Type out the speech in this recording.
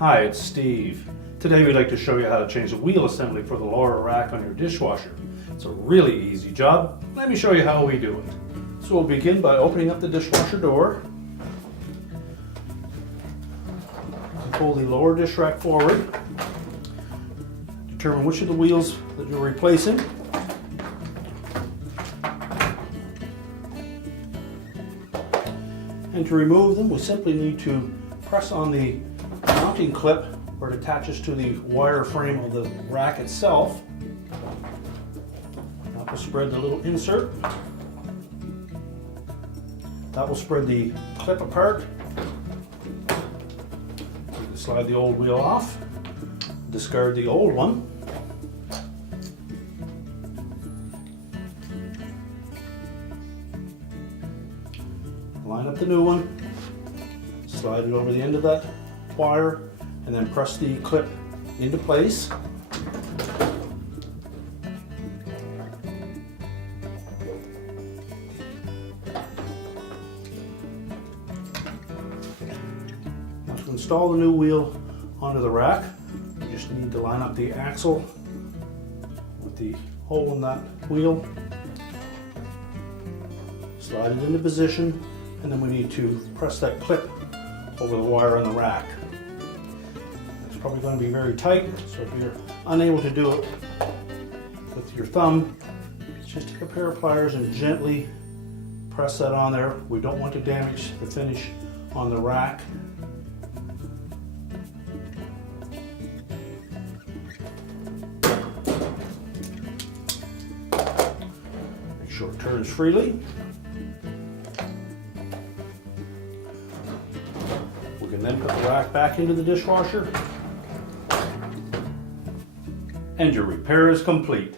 Hi, it's Steve. Today we'd like to show you how to change the wheel assembly for the lower rack on your dishwasher. It's a really easy job. Let me show you how we do it. So we'll begin by opening up the dishwasher door. Pull the lower dish rack forward. Determine which of the wheels that you're replacing. And to remove them, we simply need to press on the mounting clip where it attaches to the wire frame of the rack itself. That will spread the little insert. That will spread the clip apart. You can slide the old wheel off, discard the old one. Line up the new one, slide it over the end of that wire, and then press the clip into place. Now to install the new wheel onto the rack, you just need to line up the axle with the hole in that wheel, slide it into position, and then we need to press that clip over the wire on the rack. It's probably going to be very tight, so if you're unable to do it with your thumb, just take a pair of pliers and gently press that on there. We don't want to damage the finish on the rack. Make sure it turns freely. We can then put the rack back into the dishwasher, and your repair is complete.